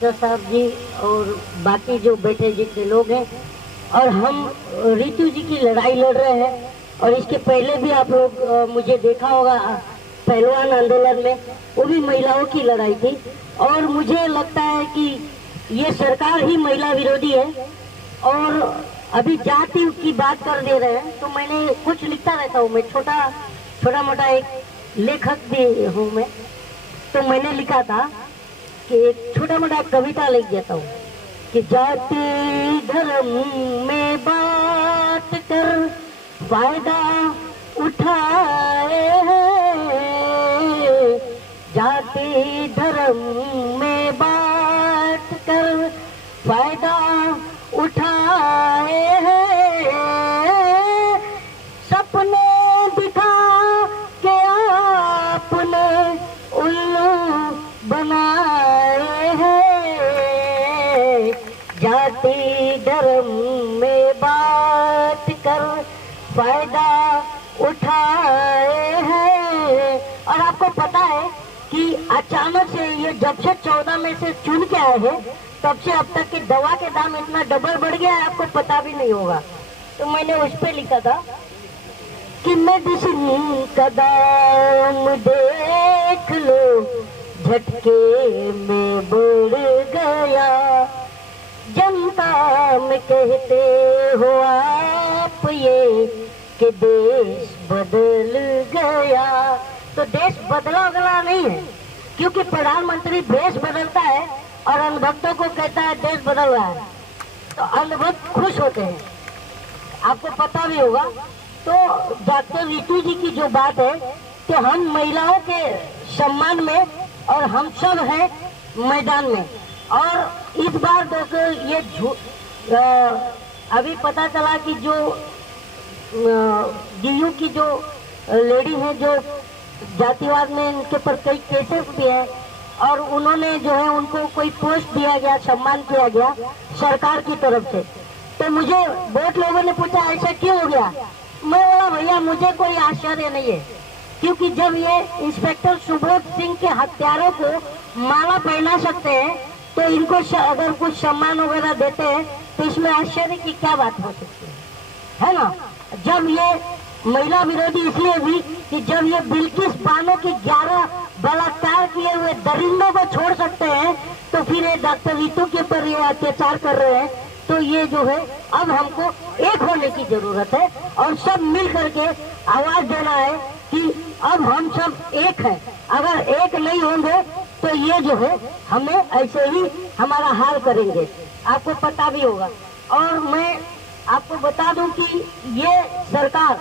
Doctor साहब जी और बाकी जो बैठे जितने लोग हैं, और हम रितु जी की लड़ाई लड़ रहे हैं। और इसके पहले भी आप लोग मुझे देखा होगा पहलवान आंदोलन में, वो भी महिलाओं की लड़ाई थी। और मुझे लगता है कि ये सरकार ही महिला विरोधी है। और अभी जाति की बात कर दे रहे हैं, तो मैंने कुछ लिखता रहता हूँ, मैं छोटा मोटा एक लेखक भी हूँ मैं। तो मैंने लिखा था कि एक छोटा मोटा कविता लिख देता हूँ कि जाति धर्म में बात कर फायदा उठाए हैं, जाति धर्म में बात कर फायदा उठाए हैं, सपने दिखा के आपने उल्लू बनाए हैं, जाति धर्म में बात कर फायदा उठाए हैं। और आपको पता है कि अचानक से ये जब से 14 में से चुन के आए हैं, तब से अब तक की दवा के दाम इतना डबल बढ़ गया है, आपको पता भी नहीं होगा। तो मैंने उस पे लिखा था कि मेडिसिन का दाम देख लो झटके में बढ़ गया, जनता में कहते हो आप ये कि देश बदल गया। तो देश बदला गला नहीं है, क्योंकि प्रधानमंत्री देश बदलता है और अंधभक्तों को कहता है देश बदल रहा है, तो अंधभक्त खुश होते हैं, आपको पता भी होगा। तो डॉक्टर रितु जी की जो बात है कि हम महिलाओं के सम्मान में और हम सब हैं मैदान में। और इस बार दोस्तों ये अभी पता चला कि जो डीयू की जो लेडी है, जो जातिवाद में इनके पर कई केसेस भी है, और उन्होंने जो है उनको कोई पोस्ट दिया गया, सम्मान किया गया सरकार की तरफ से। तो मुझे बहुत लोगों ने पूछा ऐसा क्यों हो गया। मैं बोला भैया मुझे कोई आश्चर्य नहीं है, क्योंकि जब ये इंस्पेक्टर सुबोध सिंह के हत्यारों को माला पहना सकते हैं, तो इनको अगर कुछ सम्मान वगैरह देते हैं तो इसमें आश्चर्य की क्या बात हो सकती है ना। जब ये महिला विरोधी इसलिए भी कि जब ये बिल्किस बानो की 11 बलात्कार किए हुए दरिंदों को छोड़ सकते हैं, तो फिर ये डॉक्टर रितु के ऊपर ये अत्याचार कर रहे हैं। तो ये जो है अब हमको एक होने की जरूरत है और सब मिल करके आवाज देना है कि अब हम सब एक हैं। अगर एक नहीं होंगे तो ये जो है हमें ऐसे ही हमारा हाल करेंगे, आपको पता भी होगा। और मैं आपको बता दूं कि ये सरकार,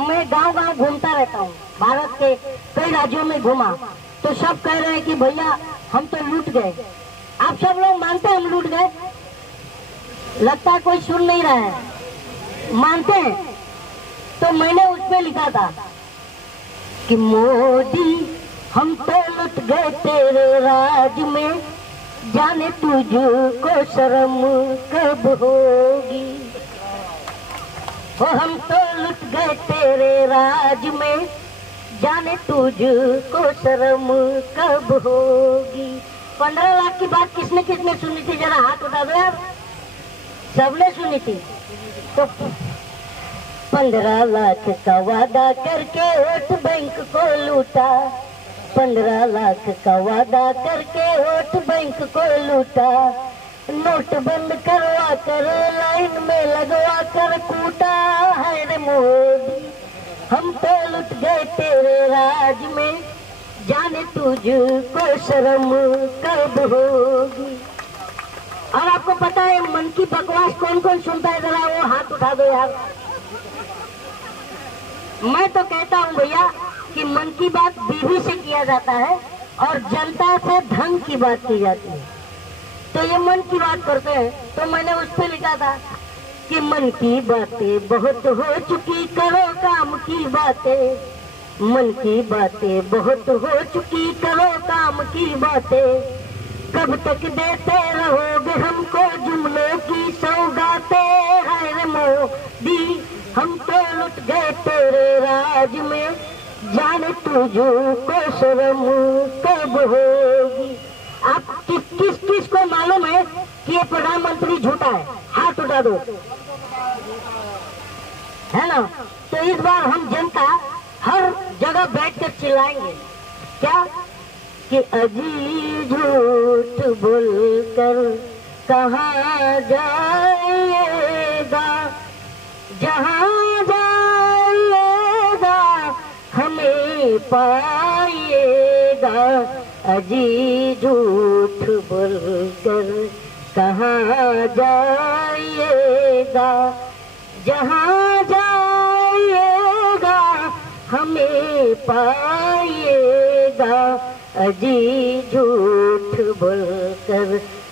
मैं गांव-गांव घूमता रहता हूँ, भारत के कई राज्यों में घूमा, तो सब कह रहे हैं कि भैया हम तो लूट गए। आप सब लोग मानते हैं हम लूट गए? लगता है कोई सुन नहीं रहा है। मानते हैं? तो मैंने उस पे लिखा था कि मोदी हम तो लुट गए तेरे राज में, जाने तुझको शर्म कब होगी। ओ हम तो लुट गए तेरे राज में, जाने तुझको शर्म कब होगी। 15 लाख की बात किसने किसने सुनी थी, जरा हाथ उठा दो यार। सबने सुनी थी। तो 15 लाख का वादा करके वोट बैंक को लूटा, 15 लाख का वादा करके वोट बैंक को लूटा, नोट बंद करवा कर लाइन में लगवा कर कूटा है रे मोदी। हम तो लुट गए तेरे राज में, जाने तुझको शर्म कब होगी। और आपको पता है मन की बकवास कौन कौन सुनता है, जरा वो हाथ उठा दो यार। मैं तो कहता हूँ भैया कि मन की बात बीवी से किया जाता है और जनता से धन की बात की जाती है। तो ये मन की बात करते हैं। तो मैंने उस पर लिखा था कि मन की बातें बहुत हो चुकी, करो काम की बातें। मन की बातें बहुत हो चुकी, करो काम की बातें। कब तक देते रहोगे हमको जुमलों की सौगातें, है रे मोदी हम तो लुट गए तेरे राज में, जाने तुझको शर्म कब होगी। आप किस को जिता दो, है ना। तो इस बार हम जनता हर जगह बैठकर चिल्लाएंगे क्या कि अजी झूठ बोलकर कहाँ जाएगा, जहाँ जाएगा हमें पाएगा, अजी झूठ बोलकर कहाँ जाएगा, जहाँ जाएगा हमें पाएगा, अजी झूठ बोलकर।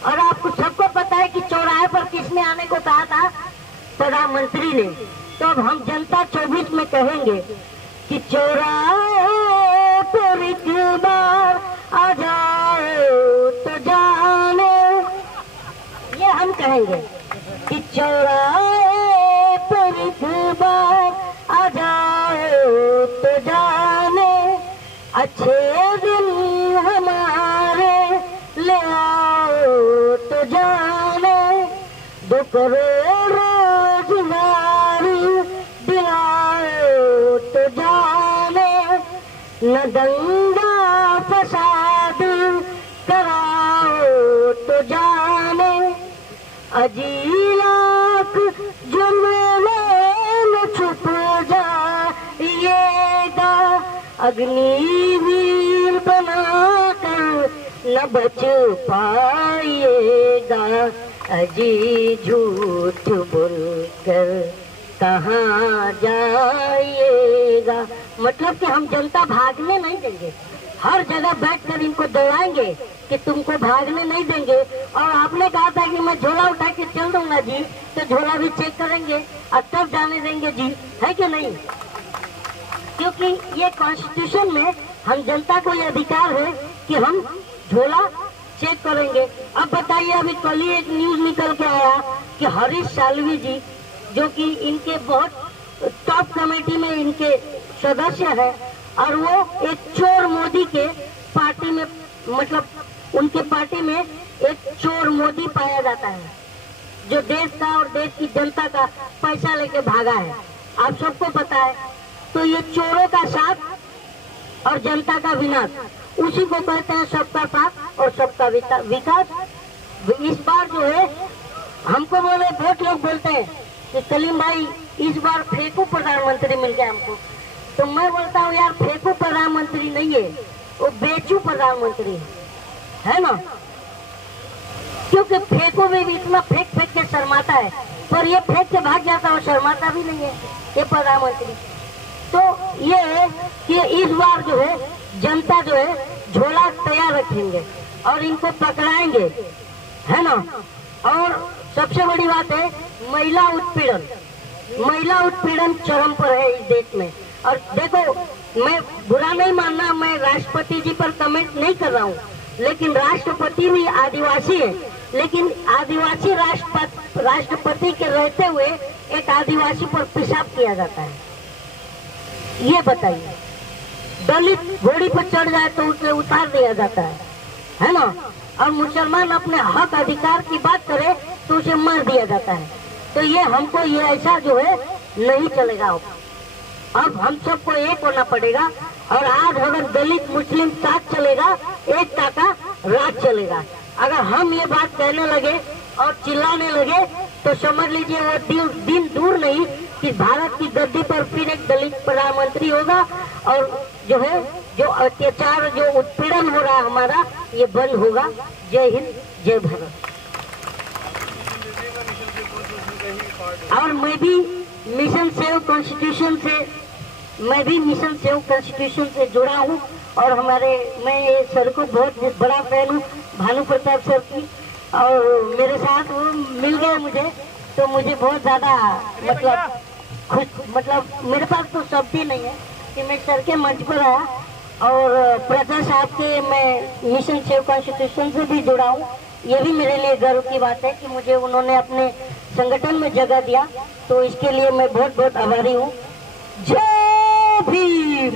और आपको सबको पता है कि चौराहे पर किसने आने को कहा था? प्रधानमंत्री ने। तो अब हम जनता 24 में कहेंगे कि चौराहे पर एक बार आ जाओ तो जाने, ये हम कहेंगे कि चौराहे पर एक बार आ जाओ तो जाने, अच्छे दिन हमारे ले आओ तो जाने, 2 करोड़ रोजगार दिलाओ तो जाने, न दंगा फसाद कराओ तो जाने, अजी लाख जुर्मे में छुप जाइएगा, अग्निवीर बनाकर न बच पाइएगा, अजी झूठ बोलकर कहाँ जाइएगा। मतलब कि हम जनता भागने नहीं देंगे, हर जगह बैठकर इनको दौड़ाएंगे कि तुमको भागने नहीं देंगे। और आपने कहा था कि मैं झोला उठा के चल दूंगा जी, तो झोला भी चेक करेंगे और तब जाने देंगे जी, है कि नहीं? क्योंकि ये कॉन्स्टिट्यूशन में हम जनता को ये अधिकार है कि हम झोला चेक करेंगे। अब बताइए, अभी कल ही एक न्यूज निकल के आया कि हरीश साल्वी जी, जो कि इनके बहुत टॉप कमेटी में इनके सदस्य है, और वो एक चोर मोदी के पार्टी में, मतलब उनके पार्टी में एक चोर मोदी पाया जाता है, जो देश का और देश की जनता का पैसा लेके भागा है, आप सबको पता है। तो ये चोरों का साथ और जनता का विनाश, उसी को कहते हैं सबका साथ और सबका विकास। इस बार जो है हमको बोले, बहुत लोग बोलते हैं कि सलीम भाई इस बार फेंकू प्रधानमंत्री मिल गया हमको, तो मैं बोलता हूँ यार फेंकू प्रधानमंत्री नहीं है, वो बेचू प्रधानमंत्री है ना। क्योंकि फेंकू में भी इतना फेंक फेंक के शर्माता है, पर ये फेंक के भाग जाता है और शर्माता भी नहीं है ये प्रधानमंत्री। तो ये है कि इस बार जो है जनता जो है झोला तैयार रखेंगे और इनको पकड़ाएंगे, है ना। और सबसे बड़ी बात है महिला उत्पीड़न, महिला उत्पीड़न चरम पर है इस देश में। और देखो, मैं बुरा नहीं मानना, मैं राष्ट्रपति जी पर कमेंट नहीं कर रहा हूँ, लेकिन राष्ट्रपति भी आदिवासी है, लेकिन आदिवासी राष्ट्रपति के रहते हुए एक आदिवासी पर पेशाब किया जाता है। ये बताइए, दलित घोड़ी पर चढ़ जाए तो उसे उतार दिया जाता है ना। और मुसलमान अपने हक अधिकार की बात करे तो उसे मार दिया जाता है। तो ये हमको ये ऐसा जो है नहीं चलेगा। अब हम सबको एक होना पड़ेगा। और आज अगर दलित मुस्लिम साथ चलेगा, एकता का राज चलेगा। अगर हम ये बात कहने लगे और चिल्लाने लगे तो समझ लीजिए वो दिन दूर नहीं कि भारत की गद्दी पर फिर एक दलित प्रधानमंत्री होगा और जो है जो अत्याचार, जो उत्पीड़न हो रहा है हमारा, ये बंद होगा। जय हिंद, जय भारत। और मैं भी मिशन सेव कॉन्स्टिट्यूशन से जुड़ा हूँ। और मैं ये सर को बहुत बड़ा फैन हूँ, भानु प्रताप सर की। और मेरे साथ वो मिल गए मुझे, तो मुझे बहुत ज्यादा मतलब मेरे पास तो शब्द ही नहीं है कि मैं सर के मंच पर आया। और प्रजा साहब के मैं मिशन सेव कॉन्स्टिट्यूशन से भी जुड़ा हूँ। ये भी मेरे लिए गर्व की बात है कि मुझे उन्होंने अपने संगठन में जगह दिया, तो इसके लिए मैं बहुत बहुत आभारी हूँ। जय भीम।